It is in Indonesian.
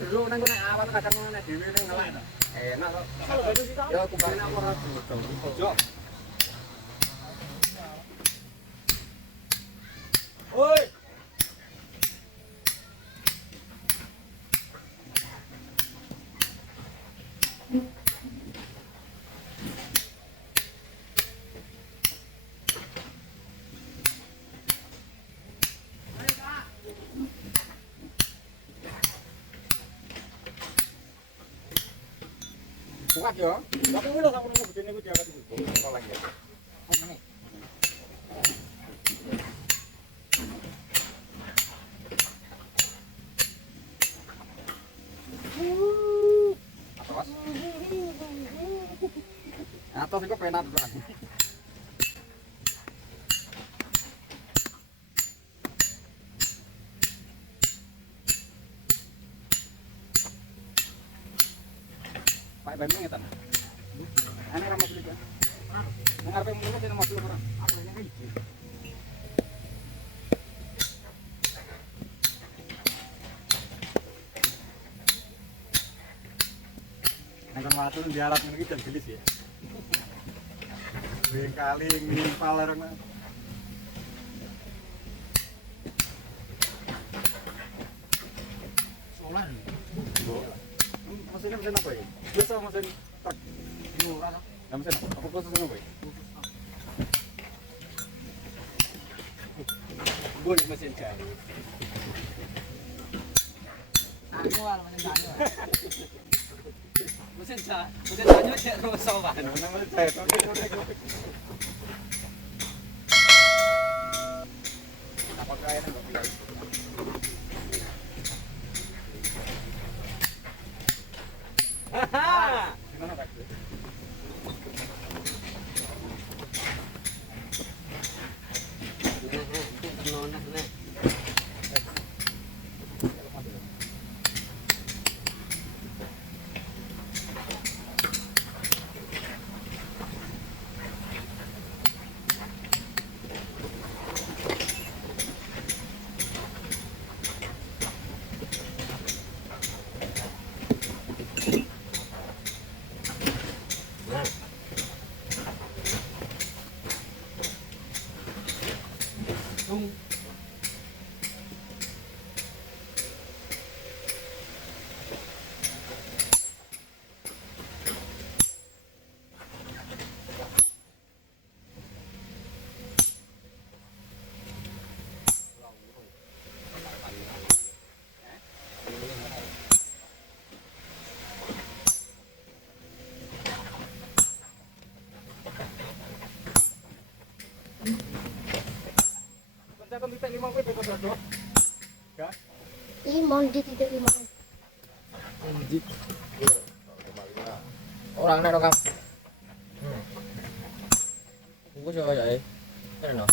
dulu nang nek awal kadang nek dhewe ning ngelak to. Enak kok. Ya kumbangane apa ora dito. Ojo. Oi. Kuat yo. Tapi kuwi lho sampun gedene kuwi diangkat iku. Tolong ya. Ngene. Atas. Atas iku penak banget. Pak Bambang ngetan. Ane ra mobil iki. Nang arepe mulih sing mobil ora. Aku nek iki. Nang kan watu diarat ngene iki jan gelis ya. Wing kali nimpal areng. Solar. Mesinnya mesin apa ya? Biasa mesin truk. Murah lah. Nah, mesin apa khusus apa ya? Boleh mesin jahit. Manual mesin jahit. Mesin jahit cek rusak kan. Nah, mesin jahit. Apa kaya nang kok. Haha. Gimana Pak? Limon di tidak limon. Orang nak dokam. Bungkus apa ya? Kan no.